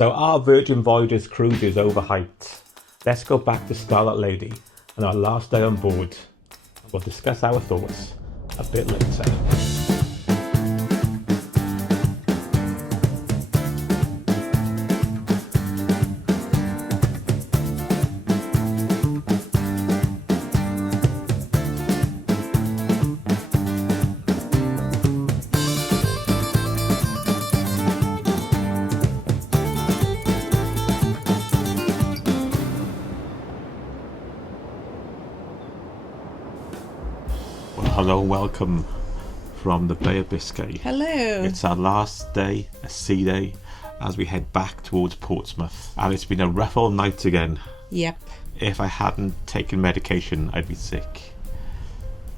So our Virgin Voyages cruise is overhyped. Let's go back to Scarlet Lady and our last day on board. We'll discuss our thoughts a bit later. Hello, welcome from the Bay of Biscay. Hello. It's our last day, a sea day, as we head back towards Portsmouth. And it's been a rough old night again. Yep. If I hadn't taken medication, I'd be sick.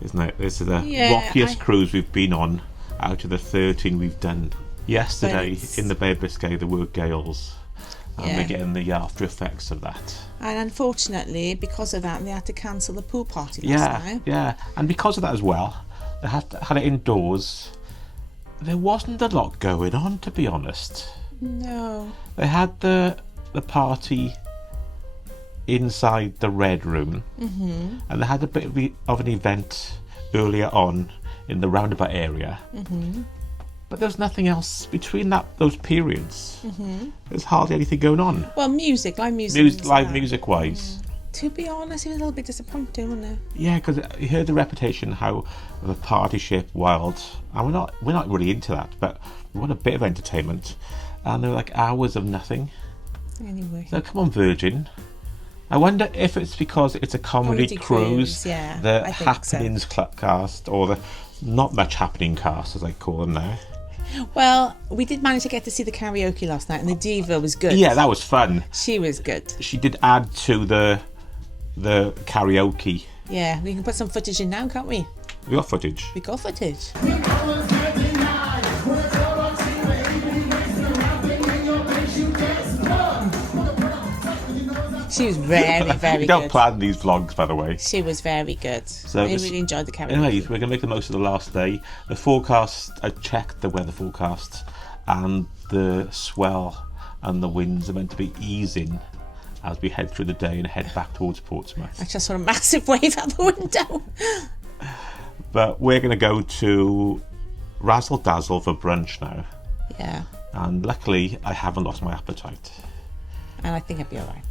Isn't it? This is the rockiest cruise we've been on out of the 13 we've done. Yesterday, in the Bay of Biscay, there were gales. And we're getting the after effects of that. And unfortunately, because of that, they had to cancel the pool party last night. Yeah, and because of that as well, they had it indoors. There wasn't a lot going on, to be honest. No. They had the party inside the Red Room, and they had a bit of an event earlier on in the roundabout area. But there's nothing else between those periods. There's hardly anything going on. Well, live music wise. To be honest, it was a little bit disappointing, wasn't it? Yeah, because you heard the reputation how the party ship Wild, and we're not really into that, but we want a bit of entertainment, and there were like hours of nothing. Anyway. So come on, Virgin. I wonder if it's because it's a comedy cruise, the happenings cast, or the not much happening cast, as I call them now. Well, we did manage to get to see the karaoke last night, and the diva was good. Yeah, that was fun. She was good. She did add to the karaoke. Yeah, we can put some footage in now, can't we? We got footage. We got footage. She was very, very good. We don't plan these vlogs, by the way. She was very good. So I really enjoyed the karaoke. Anyway, we're going to make the most of the last day. The forecast, I checked the weather forecast, and the swell and the winds are meant to be easing as we head through the day and head back towards Portsmouth. I just saw a massive wave out the window. But we're going to go to Razzle Dazzle for brunch now. Yeah. And luckily, I haven't lost my appetite. And I think I'd be alright.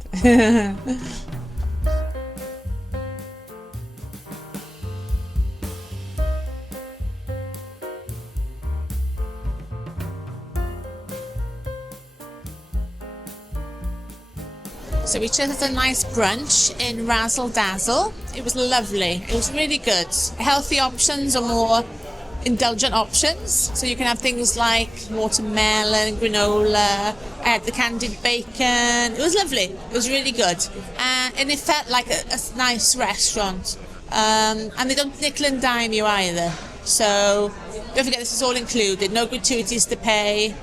So we just had a nice brunch in Razzle Dazzle. It was lovely. It was really good. Healthy options or more indulgent options. So you can have things like watermelon, granola. I had the candied bacon. It was lovely. It was really good. And it felt like a nice restaurant. And they don't nickel and dime you either. So don't forget this is all included. No gratuities to pay.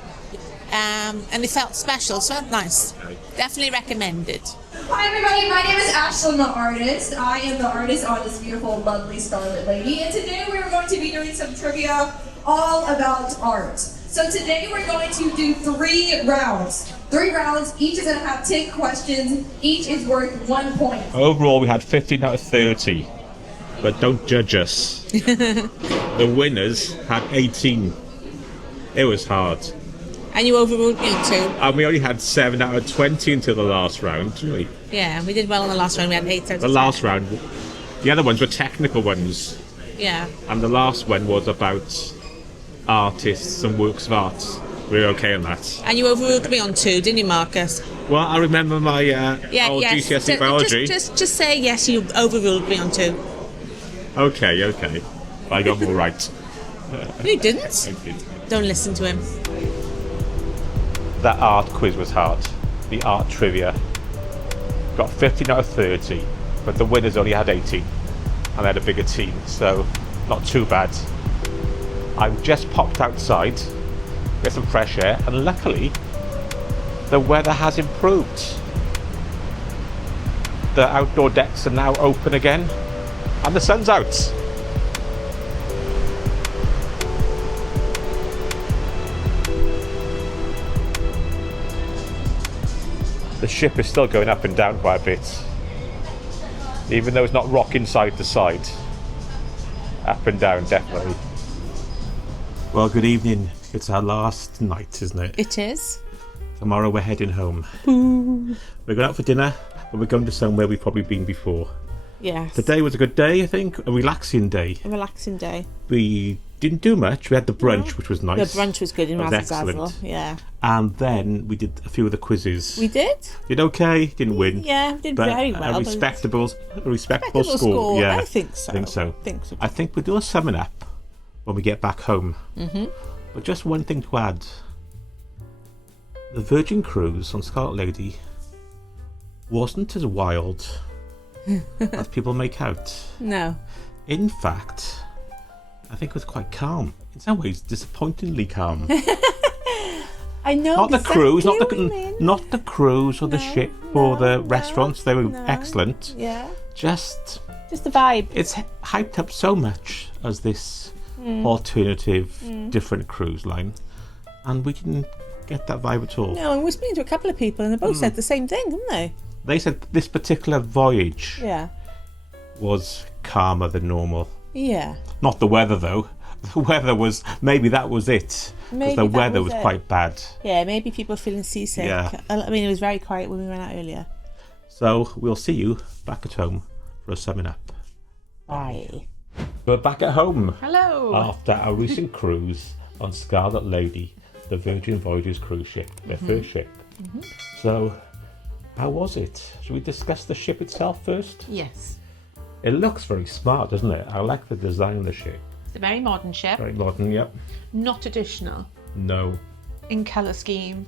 And it felt special, so nice. Definitely recommended. Hi everybody, my name is Ashlyn, the artist. I am the artist on this beautiful, lovely Scarlet Lady, and today we're going to be doing some trivia all about art. So today we're going to do 3 rounds. 3 rounds, each is going to have 10 questions, each is worth 1 point. Overall, we had 15 out of 30, but don't judge us. The winners had 18. It was hard. And you overruled me too. And we only had 7 out of 20 until the last round, really. Yeah, we did well on the last round. We had 8 out of 10. The last round, the other ones were technical ones. Yeah. And the last one was about artists and works of art. We were okay on that. And you overruled me on 2, didn't you, Marcus? Well, I remember my old GCSE biology. Just say yes, you overruled me on 2. Okay. I got more right. You didn't? I did. Don't listen to him. That art quiz was hard. The art trivia. Got 15 out of 30, but the winners only had 18. And they had a bigger team, so not too bad. I've just popped outside, get some fresh air, and luckily, the weather has improved. The outdoor decks are now open again, and the sun's out. The ship is still going up and down quite a bit. Even though it's not rocking side to side. Up and down, definitely. Well, good evening. It's our last night, isn't it? It is. Tomorrow we're heading home. We're going out for dinner, but we're going to somewhere we've probably been before. Yes. Today was a good day, I think. A relaxing day. A relaxing day. We didn't do much. We had the brunch, which was nice. The brunch was good in Razzle. Excellent. Yeah. And then we did a few of the quizzes. We did? Did okay, didn't win. Yeah, did but very well. A respectable score. Yeah, I think so. I think we'll do a summing up when we get back home. But just one thing to add. The Virgin cruise on Scarlet Lady wasn't as wild as people make out. No. In fact, I think it was quite calm. In some ways, disappointingly calm. I know. Not the cruise, not the the cruise or the ship or the restaurants. They were excellent. Yeah. Just the vibe. It's hyped up so much as this alternative, different cruise line, and we didn't get that vibe at all. No, and we're speaking to a couple of people, and they both said the same thing, didn't they? They said this particular voyage was calmer than normal. Yeah. Not the weather, though. The weather was, maybe that was it. Because the weather was quite bad. Yeah, maybe people were feeling seasick. Yeah. I mean, it was very quiet when we went out earlier. So we'll see you back at home for a summing up. Bye. We're back at home. Hello. After our recent cruise on Scarlet Lady, the Virgin Voyages cruise ship, their first ship. So, how was it? Should we discuss the ship itself first? Yes. It looks very smart, doesn't it? I like the design of the ship. It's a very modern ship. Very modern, yep. Not traditional No. in colour scheme.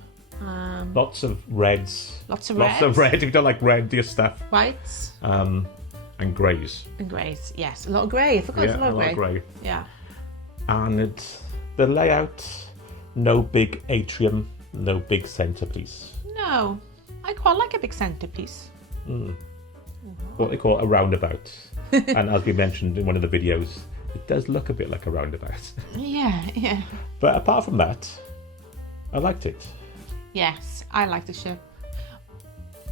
Lots of reds. Lots of Lots of red. If you don't like red, do your stuff. Whites. And greys. And greys. Yes, a lot of grey. I forgot Yeah, a lot of grey. grey. Yeah. And the layout, no big atrium, no big centrepiece. No, I quite like a big centrepiece. What they call a roundabout. And as we mentioned in one of the videos, it does look a bit like a roundabout. Yeah. But apart from that, I liked it. Yes, I like the ship.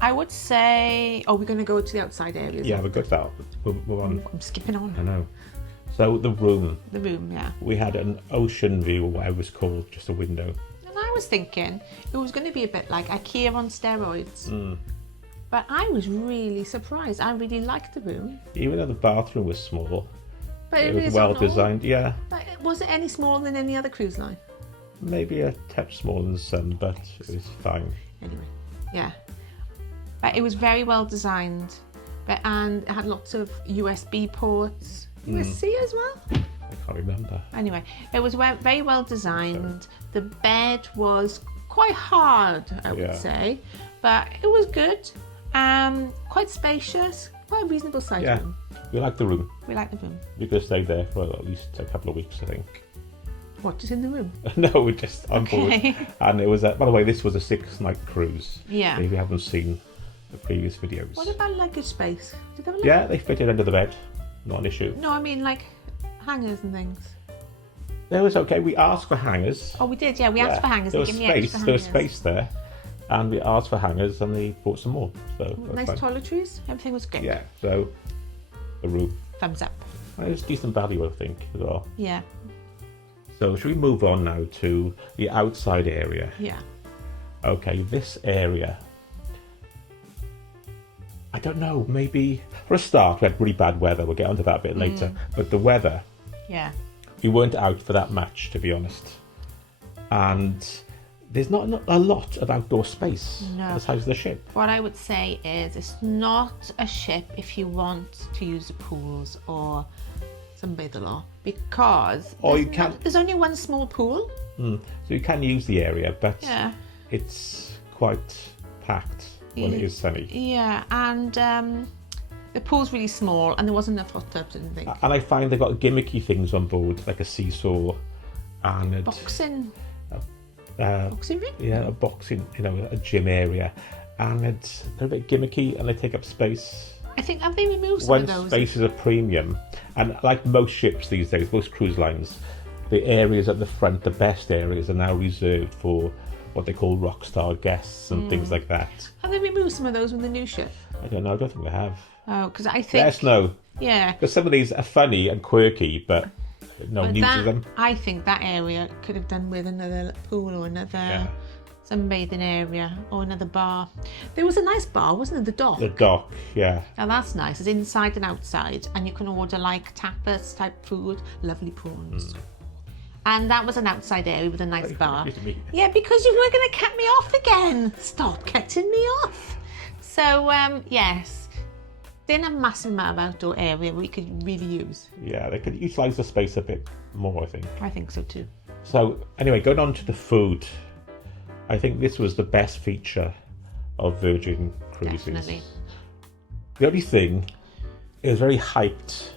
I would say... Oh, we're going to go to the outside areas. Yeah, we're good for that. We're on. I'm skipping on. I know. So the room. The room, yeah. We had an ocean view, or whatever it's called, just a window. And I was thinking it was going to be a bit like IKEA on steroids. But I was really surprised. I really liked the room. Even though the bathroom was small, But it is was well on all. designed. Yeah, But was it any smaller than any other cruise line? maybe a touch smaller than some, but it was fine. Anyway, yeah. But it was very well designed. And it had lots of USB ports. USB as well? I can't remember. Anyway, it was very well designed. The bed was quite hard, I would say. But it was good. Quite spacious. Quite a reasonable size room. We liked the room. We like the room. We could have stayed there for at least a couple of weeks, I think. What is in the room? No, we're just on board. And it was, by the way, this was a 6-night cruise. Yeah. If you haven't seen the previous videos. What about luggage space? Did they have a Yeah, they fitted under the bed. Not an issue. No, I mean like hangers and things. It was okay. We asked for hangers. Oh, we did, yeah. We asked for hangers. There They was gave me extra space. There was hangers. space there, and we asked for hangers, and they brought some more. So that's Nice fine. toiletries. Everything was great. Yeah. So the room. Thumbs up. And it was decent value, I think, as well. Yeah. So should we move on now to the outside area? Yeah. Okay, this area. I don't know. Maybe for a start, we had really bad weather. We'll get onto that a bit later. But the weather. Yeah. We weren't out for that much, to be honest. And there's not a lot of outdoor space No. besides the ship. What I would say is it's not a ship if you want to use the pools or some below because Or you can. there's only one small pool. So you can use the area, but Yeah. it's quite packed when it is sunny. Yeah, and the pool's really small and there wasn't enough hot tubs and things. And I find they've got gimmicky things on board, like a seesaw and Boxing ring? yeah, a boxing, a gym area, and they're a bit gimmicky and they take up space. I think have they removed some When of those? space is a premium, and like most ships these days, most cruise lines, the areas at the front, the best areas, are now reserved for what they call rock star guests and things like that. Have they removed some of those from the new ship? I don't know. I don't think they have. Oh, because I think... Let us know. Yeah. Because some of these are funny and quirky, but no one uses them. I think that area could have done with another pool or another sunbathing area or another bar. There was a nice bar, wasn't there? The Dock. The Dock, yeah. Now that's nice. It's inside and outside, and you can order like tapas type food, lovely prawns. And that was an outside area with a nice bar. Yeah, because you were going to cut me off again. Stop cutting me off. So, yes, didn't have a massive amount of outdoor area we could really use. Yeah, they could utilise the space a bit more, I think. I think so too. So, anyway, going on to the food. I think this was the best feature of Virgin Cruises. Definitely. The only thing, it was very hyped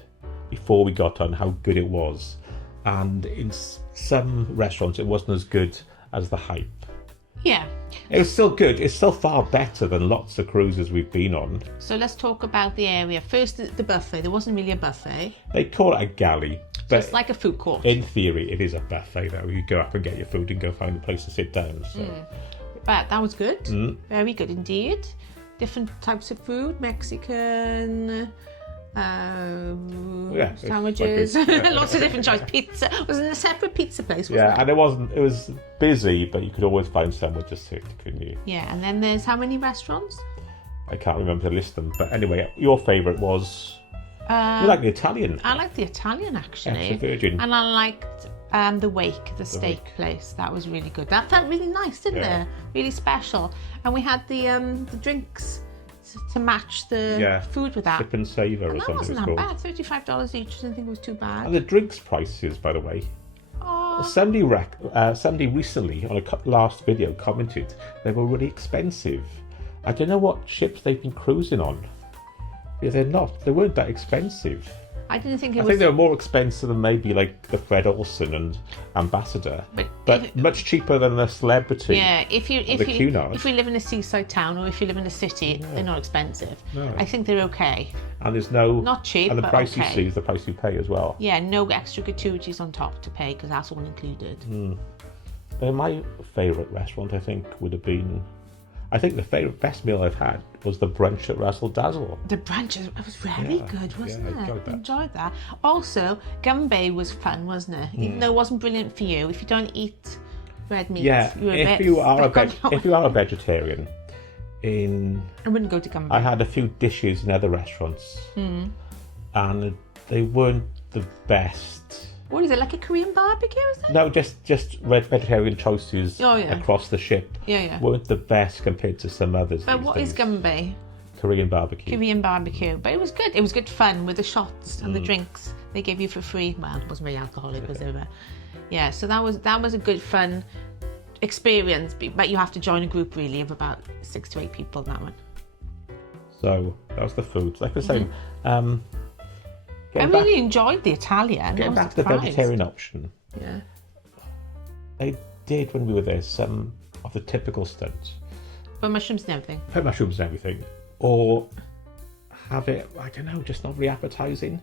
before we got on how good it was. And in some restaurants, it wasn't as good as the hype. Yeah. It was still good. It's still far better than lots of cruises we've been on. So let's talk about the area. First, the buffet. There wasn't really a buffet. They call it a galley. So it's like a food court. In theory, it is a buffet, though. You go up and get your food and go find a place to sit down. So. But that was good. Very good indeed. Different types of food. Mexican... sandwiches, lots of different choices. Pizza was in a separate pizza place, wasn't it? And it was busy, but you could always find somewhere to sit, couldn't you? Yeah, and then there's how many restaurants? I can't remember to list them, but anyway, your favourite was you like the Italian. I liked the Italian actually, Extra Virgin. and I liked the Wake, the steak place. That was really good. That felt really nice, didn't it? Really special. And we had the drinks to match the food with that. Sip and Savour or And that something wasn't it's that called. bad. $35 each. I didn't think it was too bad. And the drinks prices, by the way. Oh, Somebody recently on a last video commented they were really expensive. I don't know what ships they've been cruising on. Yeah, they weren't that expensive. I didn't think it I was. think they were more expensive than maybe like the Fred Olsen and Ambassador, but much cheaper than the Celebrity. Yeah, if you live in a seaside town or if you live in a city, they're not expensive. No. I think they're okay. And there's Not cheap, and the but price okay. you see is the price you pay as well. Yeah, no extra gratuities on top to pay because that's all included. My favourite restaurant, I think, would have been. I think the best meal I've had was the brunch at Razzle Dazzle. The brunch was very good, wasn't it? I enjoyed that. Also, Gumbay was fun, wasn't it? Even though it wasn't brilliant for you, if you don't eat red meat, if you are a vegetarian, I wouldn't go to Gumbay. I had a few dishes in other restaurants, and they weren't the best. What is it, like a Korean barbecue, is it? No, just red vegetarian choices across the ship. Yeah. Weren't the best compared to some others. But what is Gumbay? Korean barbecue. Korean barbecue. But it was good. It was good fun with the shots and the drinks they gave you for free. Well, it wasn't very alcoholic, was it? Yeah, so that was a good fun experience. But you have to join a group really of about 6 to 8 people in that one. So that was the food. Like I was saying, I really enjoyed the Italian. Getting back to the vegetarian option. Yeah. They did when we were there some of the typical stunts. But mushrooms and everything. Put mushrooms and everything. Or have it, I don't know, just not very appetising.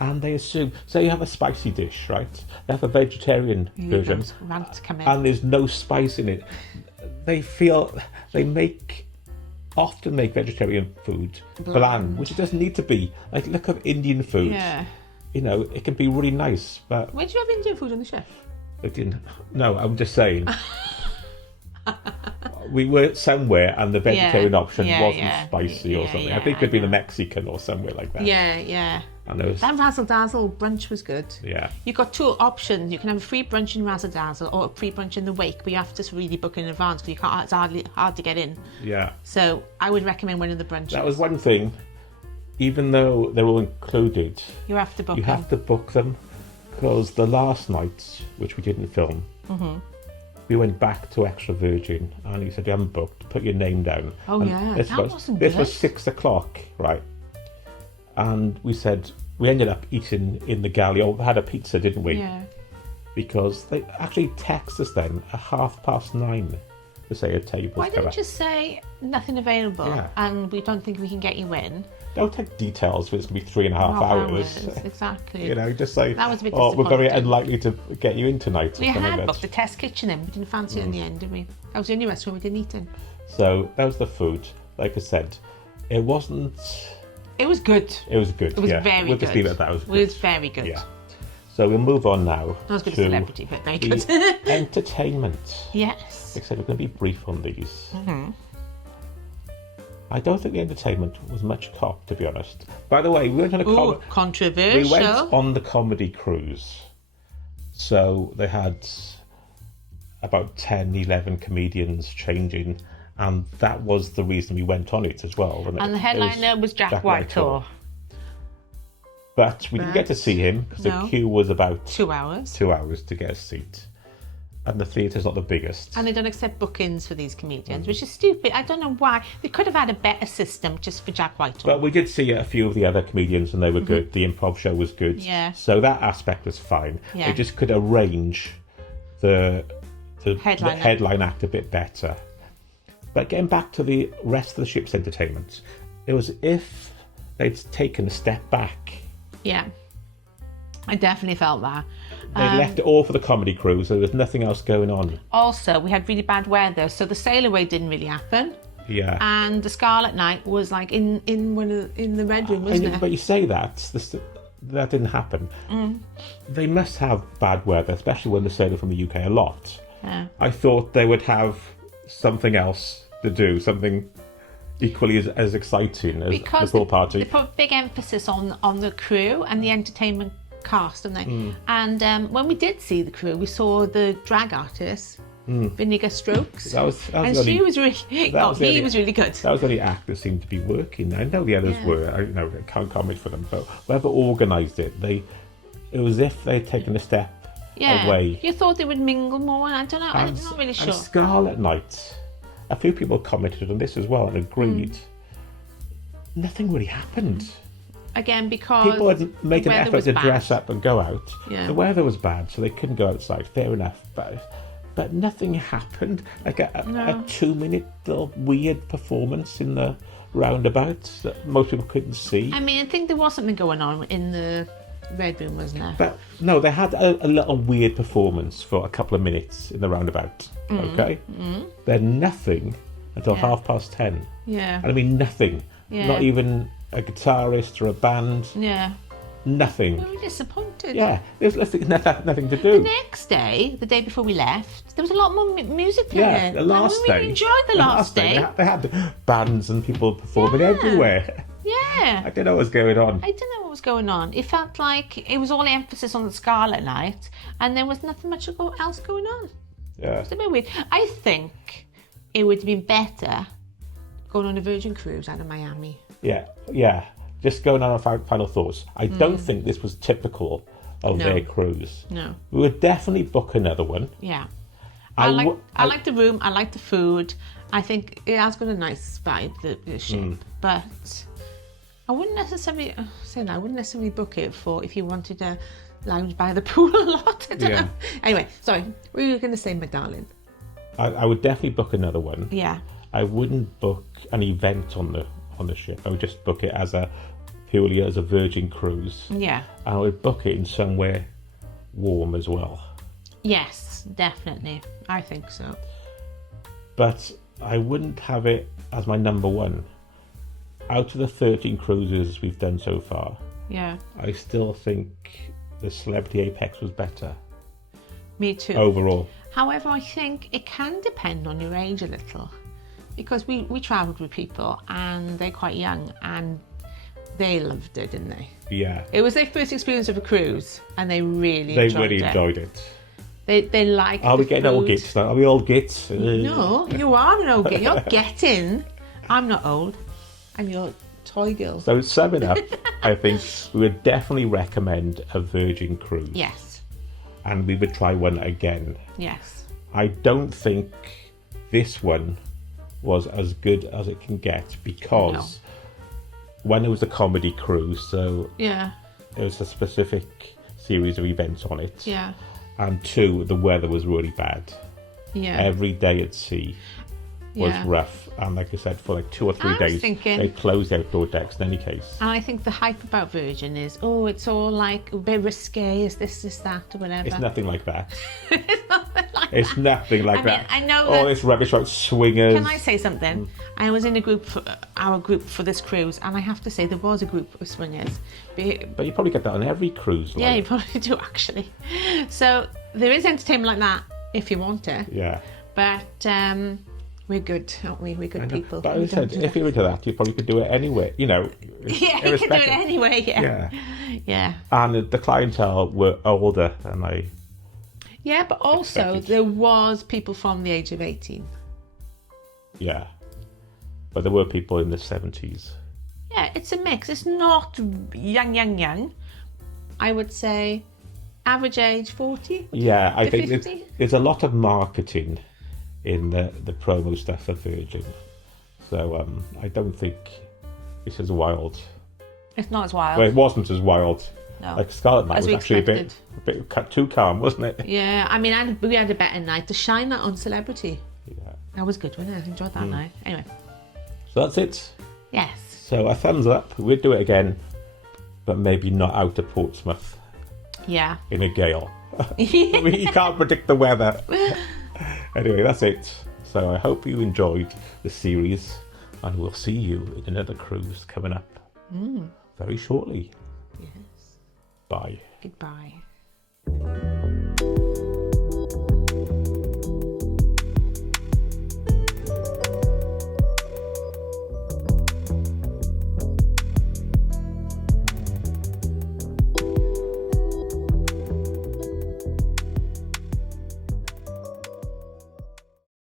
And they assume, say you have a spicy dish, right? They have a vegetarian version. And there's no spice in it. They often make vegetarian food bland, which it doesn't need to be. Like, look at Indian food. Yeah. You know, it can be really nice, but... Where did you have Indian food on the chef? I didn't. No, I'm just saying. We were somewhere and the vegetarian option wasn't spicy or something. I think it'd been a Mexican or somewhere like that. Yeah. And that Razzle Dazzle brunch was good. Yeah. You got 2 options. You can have a free brunch in Razzle Dazzle or a free brunch in the Wake, but you have to really book in advance because it's hard to get in. Yeah. So I would recommend one of the brunches. That was one thing. Even though they're all included, you have to book them. You have to book them because the last night, which we didn't film, we went back to Extra Virgin and he said, you haven't booked, put your name down. Oh, and yeah. This was 6 o'clock, right? And we said, we ended up eating in the galley, or had a pizza, didn't we? Yeah. Because they actually texted us then at 9:30. to say a table's Why cover. don't you say nothing available Yeah. and we don't think we can get you in? Don't take details if it's going to be 3.5 Half hours. Exactly. You know, just say, That was a bit we're very disappointing. unlikely to get you in tonight. or We something had like booked that. the test kitchen in. We didn't fancy it in the end, did we? That was the only restaurant we didn't eat in. So that was the food. Like I said, it wasn't... It was good. It was good, It was yeah. very We'll good. just leave it at that. It was It good. was very good. Yeah. So we'll move on now I was going to to celebrity, but very the good. entertainment. Yes. Like I said, we're going to be brief on these. Mm-hmm. I don't think the entertainment was much cop, to be honest. By the way, we went on a Ooh, controversial. we went on the comedy cruise. So they had about 10, 11 comedians changing, and that was the reason we went on it as well. And the headliner was Jack Whitehall. But we didn't get to see him because No. the queue was about 2 hours. 2 hours to get a seat. And the theatre's not the biggest. And they don't accept bookings for these comedians, which is stupid. I don't know why. They could have had a better system just for Jack Whitehall. But we did see a few of the other comedians and they were good. The improv show was good. Mm-hmm. Yeah. So that aspect was fine. Yeah. They just could arrange the Headliner. headline act a bit better. But getting back to the rest of the ship's entertainment, it was if they'd taken a step back. Yeah. I definitely felt that. They left it all for the comedy cruise. There was nothing else going on. Also, we had really bad weather, so the sail away didn't really happen. Yeah. And the Scarlet Night was like in the red room, wasn't it? But you say that didn't happen. They must have bad weather, especially when they're sailing from the UK a lot. Yeah. I thought they would have something else to do, something equally as exciting as Because the pool party. they put big emphasis on the crew and the entertainment cast, didn't they? And when we did see the crew, we saw the drag artist, Vinegar Strokes. That was and the she only- was really, he was really good. That was the only act that seemed to be working. I know the others Yeah. were. I can't comment for them, but whoever organised it, it was as if they'd taken a step Yeah, away. you thought they would mingle more, and I don't know. I'm not really sure. And Scarlet Night, a few people commented on this as well and agreed. Nothing really happened. Again, because People had made the an weather effort was to bad. dress up and go out. Yeah. The weather was bad, so they couldn't go outside. Fair enough, but nothing happened. Like a 2-minute little weird performance in the roundabout that most people couldn't see. I mean, I think there was something going on in the red room, wasn't there? But no, they had a little weird performance for a couple of minutes in the roundabout. Okay, then nothing until 10:30. Yeah. And I mean nothing. Yeah. Not even a guitarist or a band. Yeah. Nothing. We were disappointed. Yeah, there's nothing to The do. next day, the day before we left, there was a lot more music playing. Yeah, the last and we day. really enjoyed the last day. They had bands and people performing everywhere. Yeah. I don't know what's going on. I didn't know what was going on. It felt like it was all emphasis on the Scarlet Night, and there was nothing much else going on. Yeah. It's a bit weird. I think it would have been better going on a Virgin cruise out of Miami. Yeah. Just going on our final thoughts. I don't think this was typical of No. their cruise. No. We would definitely book another one. Yeah. I I like the room. I like the food. I think it has got a nice vibe, the ship. But I wouldn't necessarily I wouldn't necessarily book it for if you wanted to lounge by the pool a lot. I don't Yeah. know. Anyway, sorry. What were you going to say, my darling? I would definitely book another one. Yeah. I wouldn't book an event on the ship. I would just book it purely as a Virgin cruise. Yeah. And I would book it in somewhere warm as well. Yes, definitely. I think so. But I wouldn't have it as my number one. Out of the 13 cruises we've done so far, Yeah. I still think the Celebrity Apex was better Me too. overall. However, I think it can depend on your age a little. Because we travelled with people and they're quite young and they loved it, didn't they? Yeah. It was their first experience of a cruise and they really They enjoyed really it. enjoyed it. They liked Are we the getting old food. gits now? Are we old gits? No, you are an old git. You're getting. I'm not old. I'm your toy girl. So summing up, I think we would definitely recommend a Virgin cruise. Yes. And we would try one again. Yes. I don't think this one was as good as it can get because one, it was a comedy cruise, so Yeah. there was a specific series of events on it. Yeah. And two, the weather was really bad. Yeah. Every day at sea. was Yeah. rough, and like I said, for like 2 or 3 I was days, thinking- they closed the outdoor decks in any case. And I think the hype about Virgin is, oh, it's all like a bit risque, is this, that, or whatever. It's nothing like that. It's nothing like It's nothing like I mean, that. I know all that- this rubbish about swingers. Can I say something? I was in our group for this cruise, and I have to say there was a group of swingers. But you probably get that on every cruise line. Yeah, you probably do actually. So there is entertainment like that if you want it. Yeah. But we're good, aren't we? We're good people. But We as I don't said, do if you were into that, you probably could do it anyway. You know. yeah, you can do it irrespective. anyway. Yeah. Yeah. And the clientele were older than I. Yeah, but also Expected. there was people from the age of 18. Yeah. But there were people in the 70s. Yeah, it's a mix. It's not young. I would say average age 40. Yeah, I To think 50? there's a lot of marketing in the promo stuff for Virgin. So I don't think it's as wild. It's not as wild. Well, it wasn't as wild. No. Like Scarlet Night As was we actually a bit too calm, wasn't it? Yeah, I mean, we had a better night to shine that on Celebrity. Yeah. That was good, wasn't it? I enjoyed that night. Anyway, So that's it. yes. So a thumbs up. We'd do it again, but maybe not out of Portsmouth Yeah. in a gale. You can't predict the weather. Anyway, that's it. So I hope you enjoyed the series, and we'll see you in another cruise coming up very shortly. Yes. Bye. Goodbye.